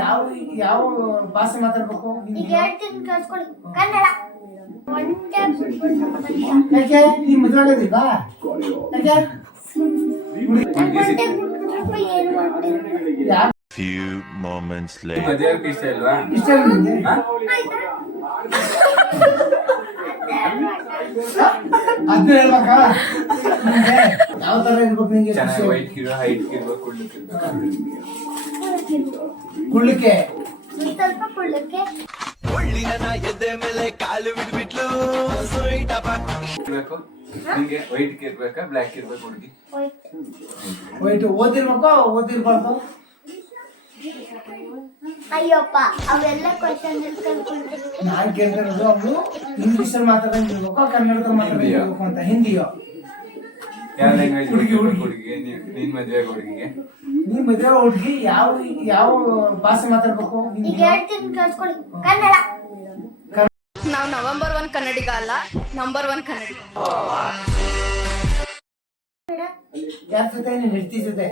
ಯಾವ ಯಾವ ಭಾಷೆ ಮಾತಾಡ್ಬೇಕು? ಈಗ ಹೇಳ್ತೀನಿ ಕೇಳಿಸ್ಕೊಳ್ಳಿ. ಕನ್ನಡ. ಯಾಕೆ ನೀನ್ ಮದುವೆ ಆಗೋದಿಲ್ವಾ? ಯಾಕೆ Few moments later. ಮದುವೆ ಇಷ್ಟ ಇಲ್ವಾ? ಇಷ್ಟ ಇಲ್ಲ ನಿಂಗೆ? ಅದ್ನ ಹೇಳ್ಬೇಕಾ ನಿಂಗೆ? ಯಾವ ತರ ಇರ್ಬೇಕು ನಿಂಗೆ? ಚೆನ್ನಾಗಿ ವೈಟ್ ಕಿರೋ ಹೈಟ್ ಕಿರೋ ಕುಳ್ಳಿಕೆ ಸ್ವಲ್ಪ ಕುಳ್ಳಕ್ಕೆ ಇರ್ಬೇಕು. ನಿಂಗೆ ವೈಟ್ ಇರ್ಬೇಕಾ ಬ್ಲ್ಯಾಕ್ ಇರ್ಬೇಕು ಹುಡುಗಿ? ವೈಟ್ ಓದಿರ್ಬೇಕು ಓದಿರ್ಬಾರ್ದು? ಅಯ್ಯಪ್ಪ ಅವೆಲ್ಲ ಕ್ವಶನ್ ಕಲ್ತ್ಕೊಂಡ್ರೆ ನಾನ್ ಕೇಳ್ತಿರೋದು ಅವ್ರು ಇಂಗ್ಲಿಷ್ ಅಲ್ಲಿ ಮಾತಾಡಂಗಿರ್ಬೇಕು ಕನ್ನಡದಲ್ಲಿ ಮಾತಾಡಂಗಿರ್ಬೇಕು ಅಂತ. ಹಿಂದಿಯೋ ಯಾವ ಲ್ಯಾಂಗ್ವೇಜ್ ಹುಡುಗಿ ನೀನ್ ಮದುವೆ ಹುಡುಗಿಗೆ? ನೀನ್ ಮದುವೆ ಹುಡುಗಿ ಯಾವ ಯಾವ ಭಾಷೆ ಮಾತಾಡ್ಬೇಕು? ಈಗ ಹೇಳ್ತೀನಿ ಕೇಳಿಸ್ಕೊಳ್ಳಿ. ಕನ್ನಡ. ನಾವು ನವೆಂಬರ್ 1 ಕನ್ನಡಿಗ ಅಲ್ಲ, ನಂಬರ್ 1 ಕನ್ನಡಿಗ. ಯಾರ ಜೊತೆ? ನೀನ್ ಹೆಂಡತಿ ಜೊತೆ?